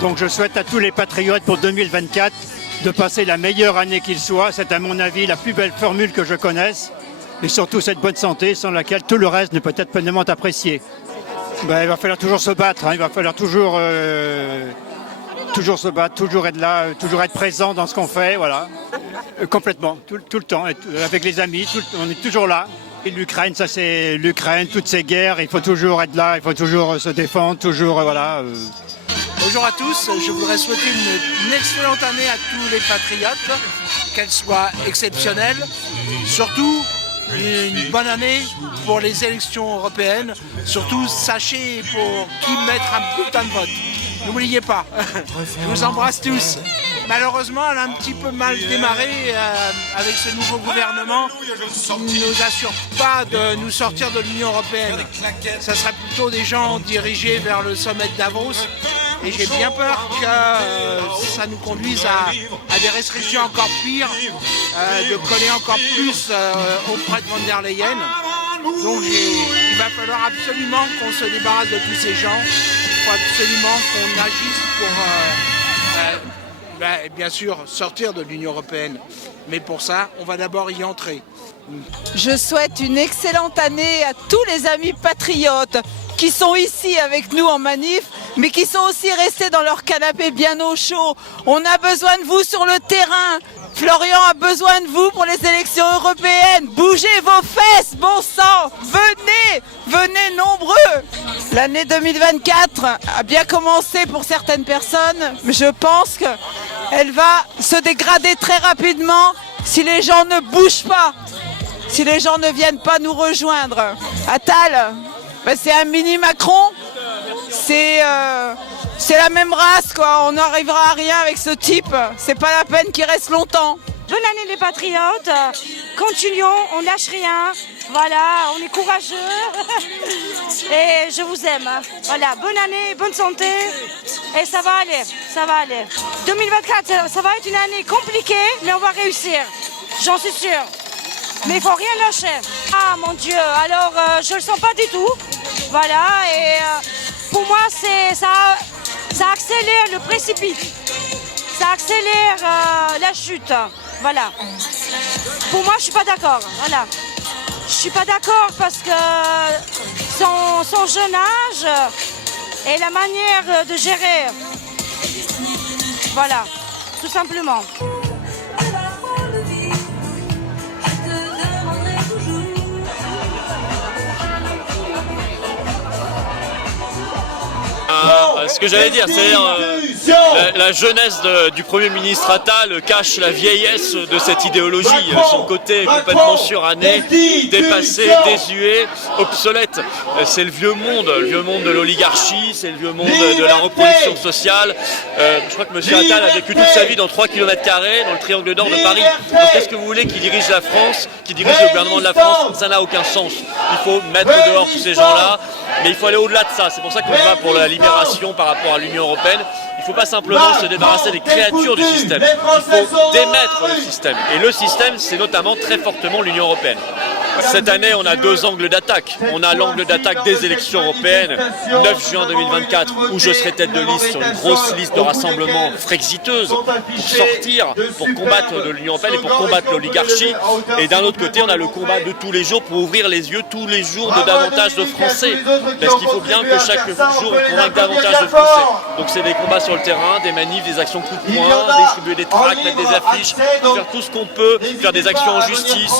Donc je souhaite à tous les patriotes pour 2024 de passer la meilleure année qu'il soit. C'est à mon avis la plus belle formule que je connaisse. Et surtout cette bonne santé sans laquelle tout le reste ne peut être pleinement apprécié. Il va falloir toujours se battre, il va falloir toujours se battre, toujours être là, toujours être présent dans ce qu'on fait, voilà. Complètement, tout le temps, avec les amis, on est toujours là. Et l'Ukraine, ça c'est l'Ukraine, toutes ces guerres, il faut toujours être là, il faut toujours se défendre, toujours, voilà. Bonjour à tous, je voudrais souhaiter une excellente année à tous les patriotes, qu'elle soit exceptionnelle, surtout une bonne année pour les élections européennes, surtout sachez pour qui mettre un bulletin de vote. N'oubliez pas, je vous embrasse tous. Malheureusement, elle a un petit peu mal démarré avec ce nouveau gouvernement qui ne nous assure pas de nous sortir de l'Union européenne. Ça sera plutôt des gens dirigés vers le sommet de Davos. Et j'ai bien peur que ça nous conduise à des restrictions encore pires, de coller encore plus auprès de von der Leyen. Donc il va falloir absolument qu'on se débarrasse de tous ces gens. Il faut absolument qu'on agisse pour, bien sûr, sortir de l'Union européenne. Mais pour ça, on va d'abord y entrer. Je souhaite une excellente année à tous les amis patriotes qui sont ici avec nous en manif, mais qui sont aussi restés dans leur canapé bien au chaud. On a besoin de vous sur le terrain. Florian a besoin de vous pour les élections européennes. Bougez vos fesses, bon sang. Venez nombreux. L'année 2024 a bien commencé pour certaines personnes, mais je pense qu'elle va se dégrader très rapidement si les gens ne bougent pas, si les gens ne viennent pas nous rejoindre. Attal, c'est un mini Macron, c'est la même race, quoi. On n'arrivera à rien avec ce type, c'est pas la peine qu'il reste longtemps. Bonne année les patriotes, continuons, on lâche rien, voilà, on est courageux et je vous aime. Voilà, bonne année, bonne santé et ça va aller. 2024, ça va être une année compliquée, mais on va réussir, j'en suis sûre. Mais il faut rien lâcher. Ah mon Dieu, alors je le sens pas du tout. Voilà, et pour moi ça accélère le précipice. Ça accélère la chute. Voilà. Pour moi, je suis pas d'accord. Voilà. Je suis pas d'accord parce que son jeune âge et la manière de gérer. Voilà, tout simplement. Ce que j'allais dire, c'est-à-dire la jeunesse du Premier ministre Attal cache la vieillesse de cette idéologie, son côté complètement suranné, dépassé, désuet, obsolète. C'est le vieux monde de l'oligarchie, c'est le vieux monde de la reproduction sociale. Je crois que M. Attal a vécu toute sa vie dans 3 km² dans le triangle d'or de Paris. Donc qu'est-ce que vous voulez qu'il dirige la France, qu'il dirige le gouvernement de la France? Ça n'a aucun sens. Il faut mettre dehors tous ces gens-là, mais il faut aller au-delà de ça. C'est pour ça qu'on va pour la libération par rapport à l'Union européenne. Il ne faut pas simplement se débarrasser des créatures du système. Il faut démettre le système. Et le système, c'est notamment très fortement l'Union européenne. Cette année, on a 2 angles d'attaque. On a l'angle d'attaque des élections européennes, 9 juin 2024, où je serai tête de liste sur une grosse liste de rassemblements frexiteuses pour sortir, pour combattre de l'Union européenne et pour combattre l'oligarchie. Et d'un autre côté, on a le combat de tous les jours pour ouvrir les yeux tous les jours de davantage de Français. Parce qu'il faut bien que chaque jour, on convainque davantage de Français. Donc c'est des combats sur le terrain, des manifs, des actions coup de poing, distribuer des tracts, mettre des affiches, faire tout ce qu'on peut, faire des actions en justice,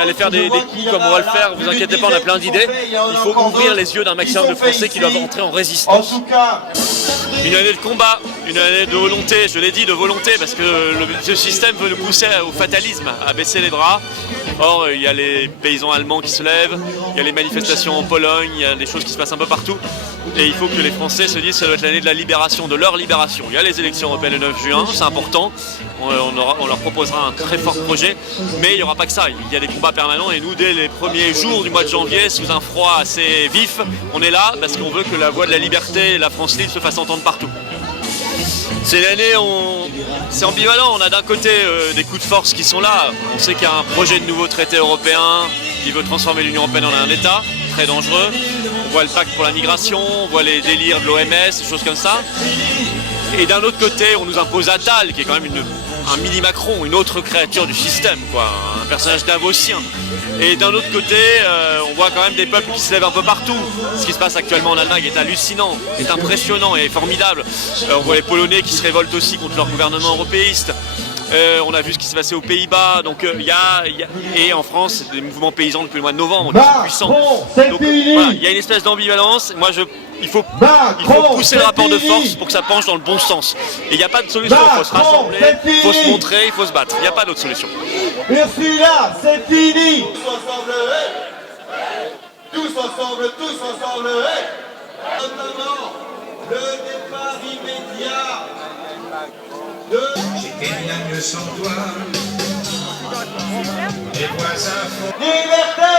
aller faire des coups comme on va le faire, vous inquiétez pas, on a plein d'idées. Il faut ouvrir les yeux d'un maximum de Français qui doivent entrer en résistance. Une année de combat, une année de volonté, je l'ai dit, de volonté, parce que ce système veut nous pousser au fatalisme, à baisser les bras. Or, il y a les paysans allemands qui se lèvent, il y a les manifestations en Pologne, il y a des choses qui se passent un peu partout. Et il faut que les Français se disent que ça doit être l'année de la libération, de leur libération. Il y a les élections européennes le 9 juin, c'est important. On leur proposera un très fort projet, mais il n'y aura pas que ça. Il y a des combats permanents et nous, dès les premiers jours du mois de janvier, sous un froid assez vif, on est là parce qu'on veut que la voix de la liberté et la France libre se fasse entendre partout. C'est l'année, c'est ambivalent. On a d'un côté des coups de force qui sont là. On sait qu'il y a un projet de nouveau traité européen qui veut transformer l'Union européenne en un État, très dangereux. On voit le pacte pour la migration, on voit les délires de l'OMS, des choses comme ça. Et d'un autre côté, on nous impose Attal, qui est quand même un mini-Macron, une autre créature du système, quoi, un personnage davosien. Et d'un autre côté, on voit quand même des peuples qui se lèvent un peu partout. Ce qui se passe actuellement en Allemagne est hallucinant, est impressionnant et formidable. On voit les Polonais qui se révoltent aussi contre leur gouvernement européiste. On a vu ce qui s'est passé aux Pays-Bas, donc et en France, des mouvements paysans depuis le mois de novembre, qui sont puissants. Donc voilà, il y a une espèce d'ambivalence. Il faut pousser le rapport de force pour que ça penche dans le bon sens. Et il n'y a pas de solution, il faut se rassembler, il faut se montrer, il faut se battre. Il n'y a pas d'autre solution. Ursula, c'est fini. Tous ensemble, notamment le départ immédiat J'étais bien mieux sans toi. Les voisins font... Liberté,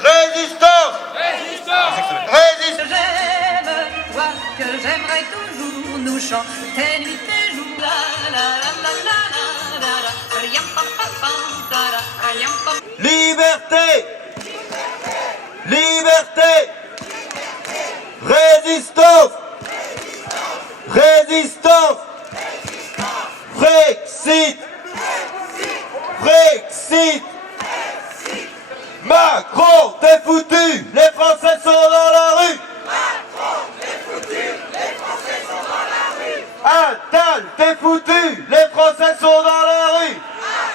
résistance, résistance. J'aime toi, que j'aimerais toujours nous chanter nuit et jour. La la la la la la la, riam pam pam pam, la la, riam pam. Liberté, liberté, résistance, résistance. Brexit, Brexit, Macron, t'es foutu, les Français sont dans la rue. Macron, t'es foutu, les Français sont dans la rue. Attal, t'es foutu, les Français sont dans la rue.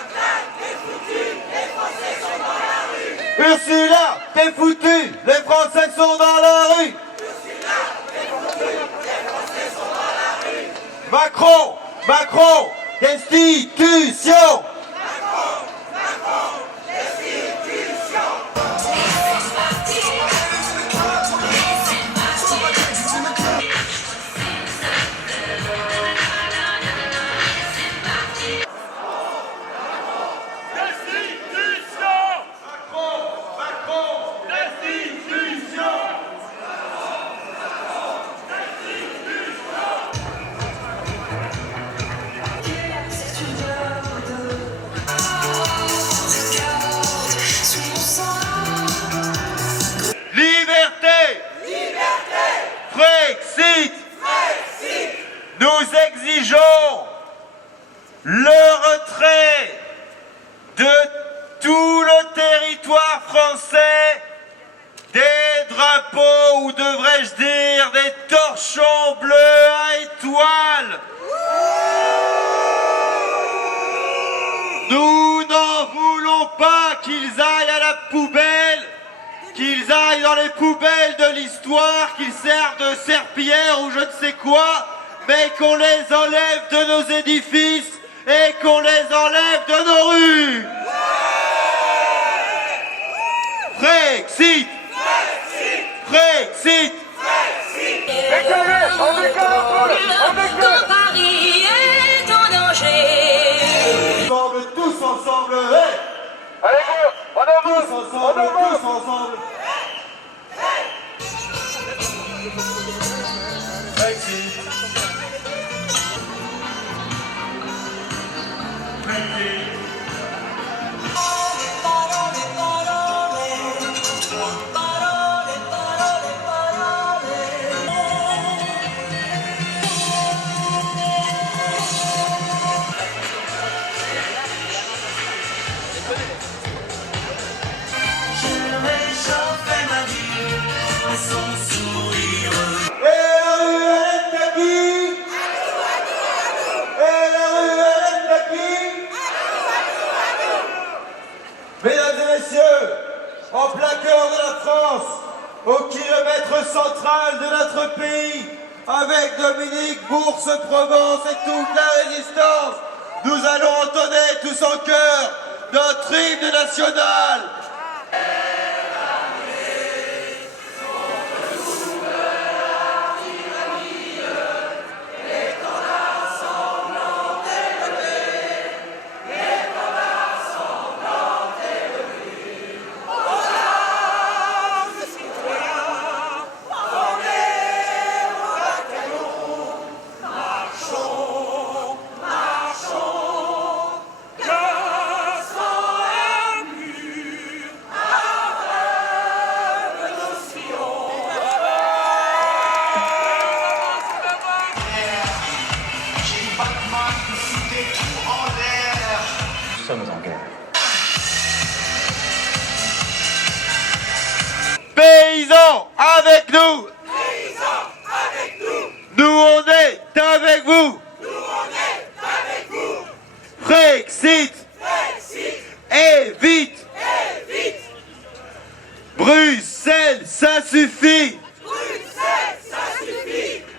Attal, t'es foutu, les Français sont dans la rue. Ursula, t'es foutu, les Français sont dans la rue. Ursula, t'es foutu, les Français sont dans la rue. Macron, Macron, destitution. Macron, Macron, destitution. Brexit, nous exigeons le retrait de tout le territoire français des drapeaux, ou devrais-je dire des torchons bleus à étoiles. Nous n'en voulons pas qu'ils aillent à la poubelle, qu'ils aillent dans les poubelles de l'histoire, qu'ils servent de serpillière ou je ne sais quoi, mais qu'on les enlève de nos édifices et qu'on les enlève de nos rues. Brexit, Brexit, Brexit. Quand Paris est en danger. Tous ensemble, hey. Allez, on avance, tous ensemble. Brexit. Brexit. Mesdames et messieurs, en plein cœur de la France, au kilomètre central de notre pays, avec Dominique Bourse-Provence et toute la résistance, nous allons entonner tous en chœur notre hymne national.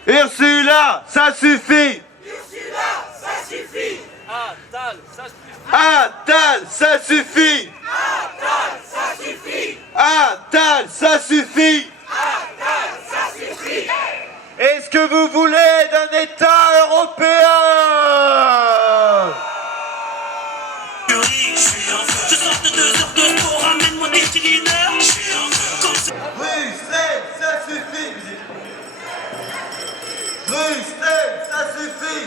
Ursula, ça suffit. Attal, ça suffit. Attal, ça suffit. Attal, ça suffit. Est-ce que vous voulez d'un État européen? Bruxelles, ça suffit. Bruxelles, ça suffit.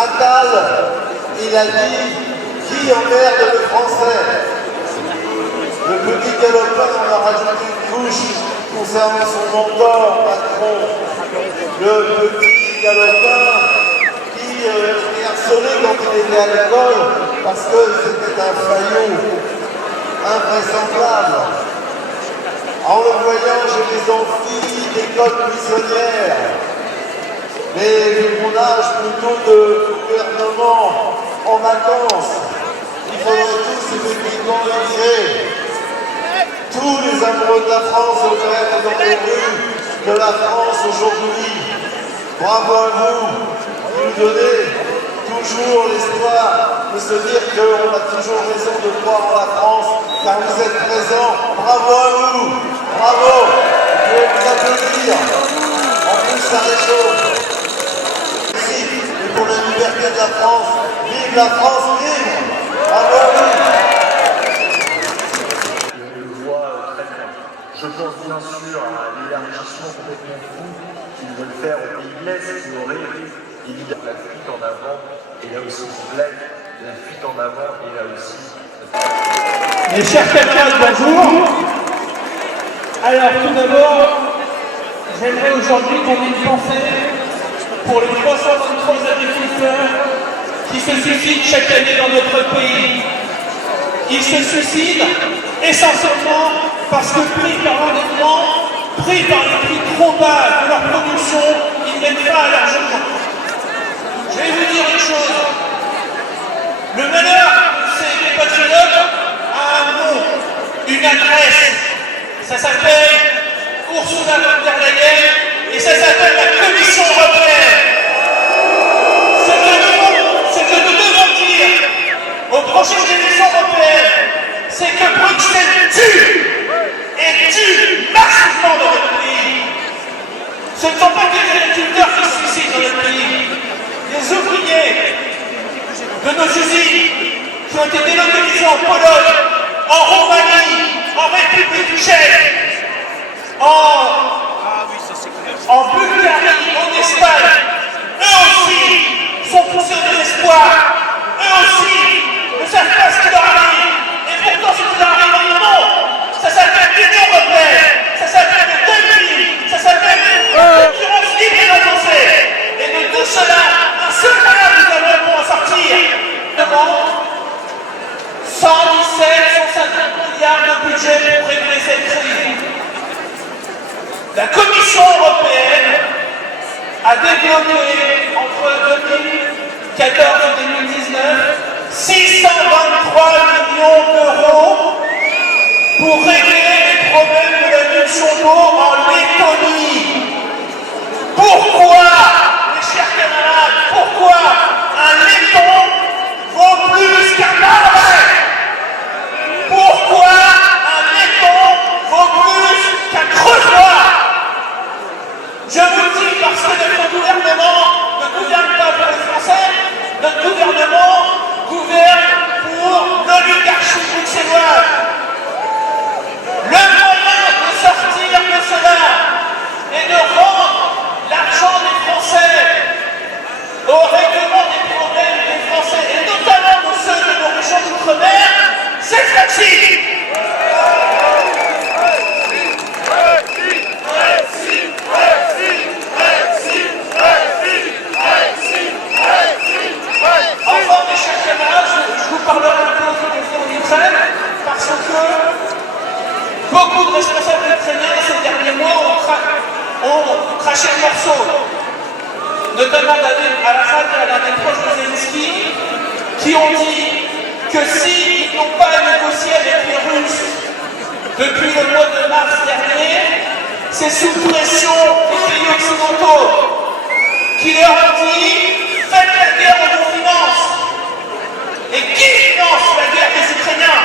Attal, il a dit qui emmerde le français. Le petit galopin, on a rajouté une couche concernant son mentor, Macron. Le petit galopin qui est harcelé quand il était à l'école parce que c'était un faillot invraisemblable. En le voyant chez les amphis d'écoles buissonnières, mais mon âge plutôt de gouvernement en vacances, il faudrait tous effectivement dire tous les amoureux de la France devraient être dans les rues de la France aujourd'hui. Bravo à vous qui nous donnez toujours l'espoir de se dire qu'on a toujours raison de croire en la France, car vous êtes présents. Bravo à vous, bravo, vous pouvez vous applaudir. En plus, ça réchauffe. Et pour la liberté de la France, vive la France libre! Bravo à vous! On le voit très bien. Je pense bien sûr à l'élargissement complètement fou qu'ils veulent faire au pays de l'Est, qui aurait évidemment la fuite en avant, et là aussi complète, la fuite en avant, et là aussi. Mes chers camarades, bonjour. Alors tout d'abord, j'aimerais aujourd'hui qu'on ait une pensée pour les 323 agriculteurs qui se suicident chaque année dans notre pays. Ils se suicident essentiellement parce que pris par l'endettement, pris par les prix trop bas de leur production, ils mettent fin à leur journée. Je vais vous dire une chose. Le malheur de ces compatriotes a un nom, une adresse. Ça s'appelle Ursula von der Leyen et ça s'appelle la Commission européenne. Ce que nous devons dire aux prochaines élections européennes, c'est que Bruxelles tue et tue massivement dans notre pays. Ce ne sont pas des agriculteurs qui se suicident dans notre pays, des ouvriers de nos usines qui ont été délocalisés en Pologne, en Roumanie, en République tchèque, en Bulgarie, en Espagne, eux aussi sont poussés au désespoir, eux aussi ne savent pas ce qui leur arrive, et pourtant ce qui leur arrive en non, ça s'appelle l'Union européenne, ça s'appelle le dumping, ça s'appelle la concurrence libre et non faussée, et de tout cela, un seul moyen nous avons pour en sortir, 117, 150 milliards de budget pour régler cette crise. La Commission européenne a débloqué entre 2014 et 2019 623 millions d'euros pour régler les problèmes de la pollution d'eau en Lettonie. Pourquoi, mes chers camarades, pourquoi un laiton vaut plus qu'un marais? Pourquoi un laiton vaut plus qu'un creusoir? Je vous le dis parce que notre gouvernement ne gouverne pas pour les Français, notre gouvernement gouverne pour l'oligarchie bruxelloise. Merci. Enfin, mes chers camarades, je vous parlerai un peu de la question d'Ukraine, parce que beaucoup de responsables ukrainiens ces derniers mois ont craché le morceau, notamment David Arafat et l'un des proches de Zelensky, qui ont dit que s'ils n'ont pas négocié avec les Russes depuis le mois de mars dernier, c'est sous pression des pays occidentaux qui leur ont dit faites la guerre, on vous finance. Et qui finance la guerre des Ukrainiens?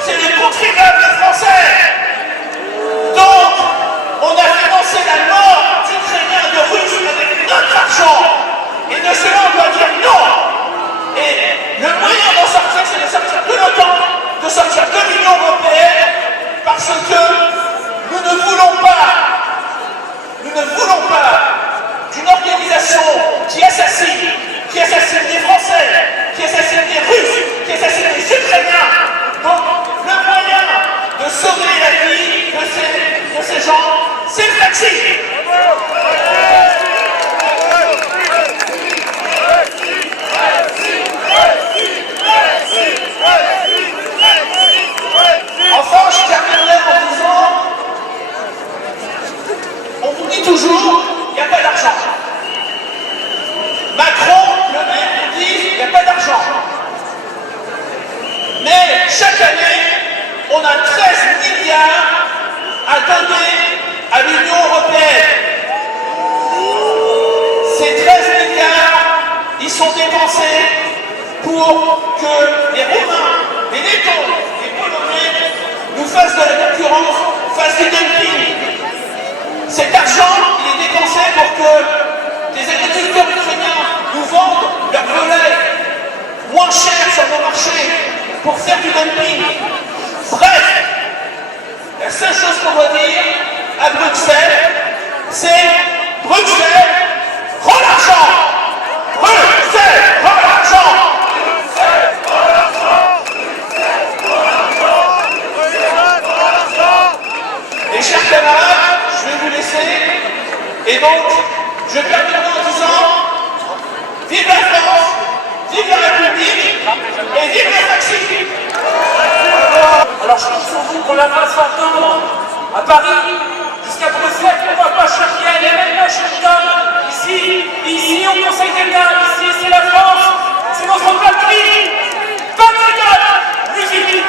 C'est les contribuables français. Donc, on a financé la mort d'Ukrainiens, de Russes avec notre argent. Et de cela, on doit dire non. Et le moyen d'en sortir, c'est de sortir de l'OTAN, de sortir de l'Union européenne, parce que nous ne voulons pas d'une organisation qui assassine les Français, qui assassine les Russes, qui assassine les Ukrainiens. Donc, le moyen de sauver la vie de ces gens, c'est le Brexit. Enfin, je terminerai en disant, on vous dit toujours, il n'y a pas d'argent. Macron, le maire, nous dit, il n'y a pas d'argent. Mais chaque année, on a 13 milliards à donner à l'Union européenne. Ces 13 milliards, ils sont dépensés pour que les Roumains, les Lettons, les Polonais nous fassent de la concurrence, fassent du dumping. Cet argent, il est dépensé pour que des agriculteurs ukrainiens nous vendent leurs volailles moins chères sur nos marchés pour faire du dumping. Bref, la seule chose qu'on doit dire à Bruxelles, c'est Bruxelles, rends l'argent! Bruxelles, rends l'argent! Mes chers camarades, je vais vous laisser. Et donc, je termine en disant vive la France, vive la République et vive le Brexit. Alors je compte sur vous qu'on la fasse entendre à Paris, jusqu'à Bruxelles, on ne va pas chercher à même à Washington. Ici, on conseille d'État, ici, c'est la France, c'est notre patrie. Patriote, musique.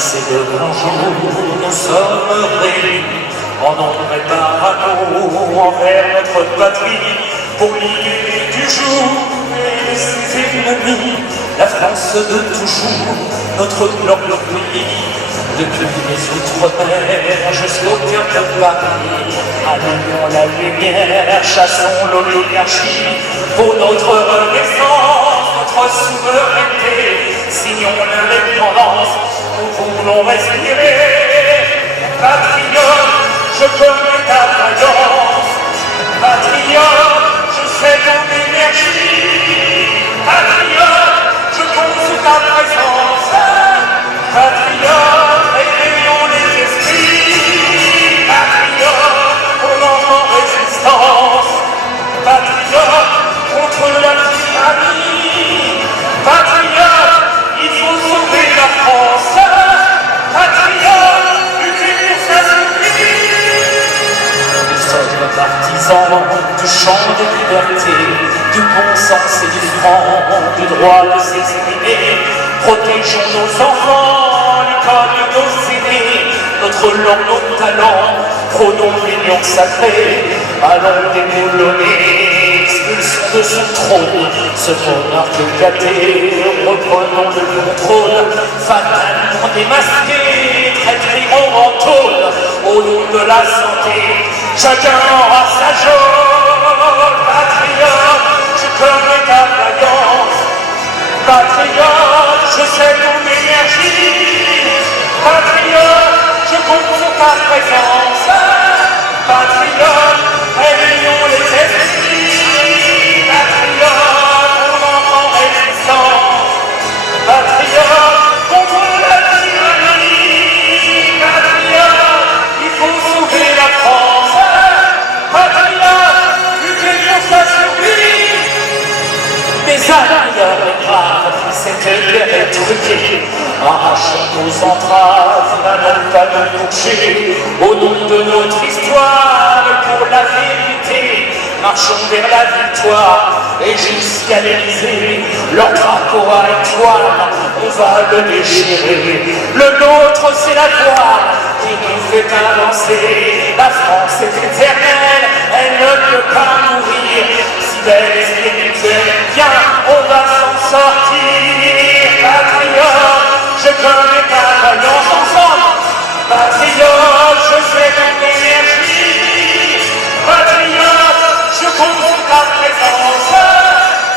C'est de grands jours, nous sommes réunis en nombre et par amour envers notre patrie, pour l'idée du jour et ses ennemis, la France de toujours, notre glorieux pays, depuis les outre-mer jusqu'au cœur de Paris, allumons la lumière, chassons l'oligarchie, pour notre renaissance, notre souveraineté, signons l'indépendance. Nous voulons respirer. Patriote, je connais ta vaillance. Patriote, je sais ton énergie. Patriote, je compte sur ta présence. Patriote, éveillons les esprits. Patriote, on entre en résistance. Patriote, contre la tyrannie. Patriote, il faut sauver la France. Patriote, lutter pour sa survie. Nous sommes partisans du chant des libertés, du bon sens et du franc, du droit de s'exprimer. Protégeons nos enfants, l'école de nos aînés, notre langue, nos talents, prônons l'union sacrée. Allons déboulonner, expulsons de son trône ce monarque gâté, reprenons le contrôle, fatalement démasqué, traîtrirons en tôle, au nom de la santé, chacun aura sa jaune. Patriote, je connais ta vaillance. Patriote, je sais ton énergie. Patriote, je compte sur ta présence. Patriote, réveillons les esprits. cette guerre est truquée. Arrachons nos entraves, n'allons pas nous coucher. Au nom de notre histoire et pour la vérité, marchons vers la victoire et jusqu'à l'Élysée. Leur drapeau à étoile, on va le déchirer. Le nôtre, c'est la voile qui nous fait avancer. La France est éternelle, elle ne peut pas mourir. Si belle et spirituelle, viens, on va s'en sortir. Patriote, je connais ta vaillance ensemble. Patriote, je sais ton énergie. Patriote, je compte sur ta présence.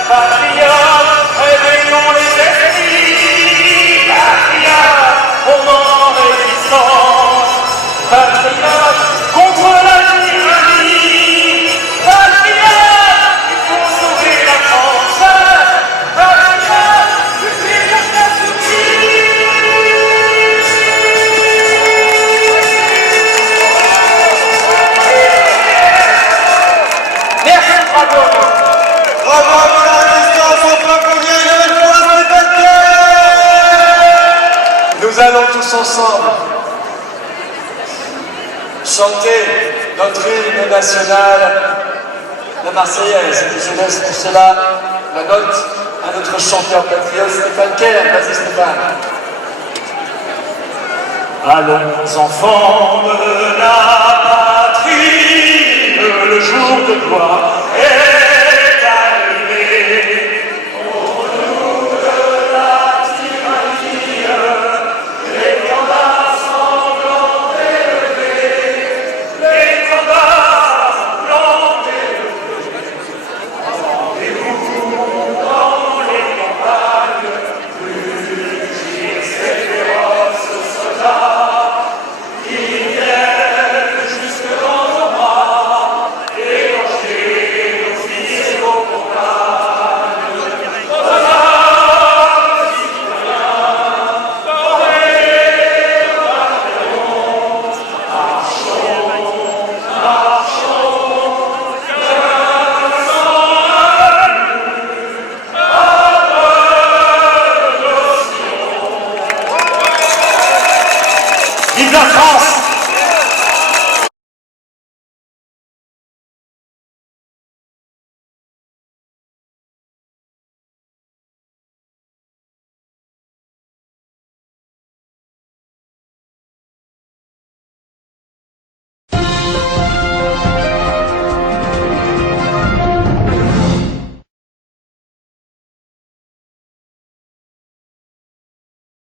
Patriote, réveillons les esprits. Patriote, on en résistance. Patriote, contre la tyrannie. Patriote, il faut sauver la France. Patriote, lutter contre la souris. Merci, bravo. Bravo à la résistance, on peut applaudir une nouvelle fois Stéphane Kern. Nous allons tous ensemble chanter notre hymne national, la Marseillaise. Et je laisse pour cela la note à notre chanteur patriote Stéphane Kern. Vas-y Stéphane. Allons enfants de la patrie, le jour de gloire est arrivé. Au nom de la tyrannie, l'étendard sanglant élevé, l'étendard sanglant élevé. Rendez-vous dans les campagnes, rugir ces féroces soldats qui viennent jusque dans nos bras, écorcher nos fils et nos compagnes. Soldats, citoyens, formez nos bataillons, marchons, marchons, d'un sang à l'une, à nos sillons. Vive la France!